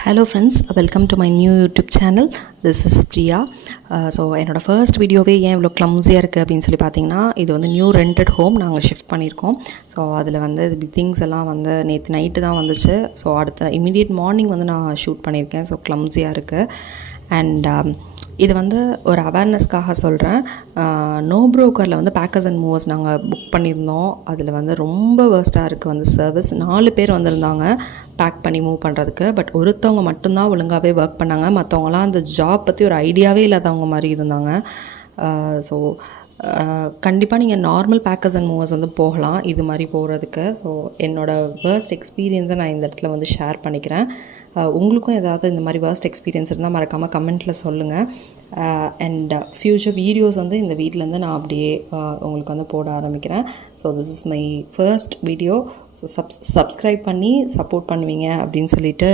Hello friends, welcome to my new YouTube channel. This is Priya. So என்னோடய first வீடியோவே ஏன் இவ்வளோ க்ளம்ஸியாக இருக்குது அப்படின்னு சொல்லி பார்த்தீங்கன்னா, இது வந்து நியூ ரெண்டட் ஹோம் நாங்கள் ஷிஃப்ட் பண்ணியிருக்கோம். ஸோ அதில் வந்து திங்ஸ் எல்லாம் வந்து நேற்று நைட்டு தான் வந்துச்சு. ஸோ அடுத்த இமீடியட் மார்னிங் வந்து நான் ஷூட் பண்ணியிருக்கேன். ஸோ க்ளம்ஸியாக இருக்குது. அண்ட் இது வந்து ஒரு அவேர்னஸ்க்காக சொல்கிறேன். நோ ப்ரோக்கரில் வந்து பேக்கர்ஸ் அண்ட் மூவர்ஸ் நாங்கள் புக் பண்ணியிருந்தோம். அதில் வந்து ரொம்ப வேர்ஸ்ட்டாக இருக்குது வந்து சர்வீஸ். 4 பேர் வந்திருந்தாங்க பேக் பண்ணி மூவ் பண்ணுறதுக்கு. பட் ஒருத்தவங்க மட்டும்தான் ஒழுங்காகவே ஒர்க் பண்ணாங்க. மற்றவங்களாம் அந்த ஜாப் பற்றி ஒரு ஐடியாவே இல்லாதவங்க மாதிரி இருந்தாங்க. ஸோ கண்டிப்பாக நீங்கள் நார்மல் பேக்கர்ஸ் அண்ட் மூவர்ஸ் வந்து போகலாம் இது மாதிரி போகிறதுக்கு. ஸோ என்னோடய வேர்ஸ்ட் எக்ஸ்பீரியன்ஸை நான் இந்த இடத்துல வந்து ஷேர் பண்ணிக்கிறேன். உங்களுக்கும் ஏதாவது இந்த மாதிரி வேர்ஸ்ட் எக்ஸ்பீரியன்ஸ் இருந்தால் மறக்காமல் கமெண்ட்டில் சொல்லுங்கள். அண்ட் ஃப்யூச்சர் வீடியோஸ் வந்து இந்த வீட்டிலேருந்து நான் அப்படியே உங்களுக்கு வந்து போட ஆரம்பிக்கிறேன். So this is my first video. So subscribe பண்ணி சப்போர்ட் பண்ணுவீங்க அப்படின்னு சொல்லிட்டு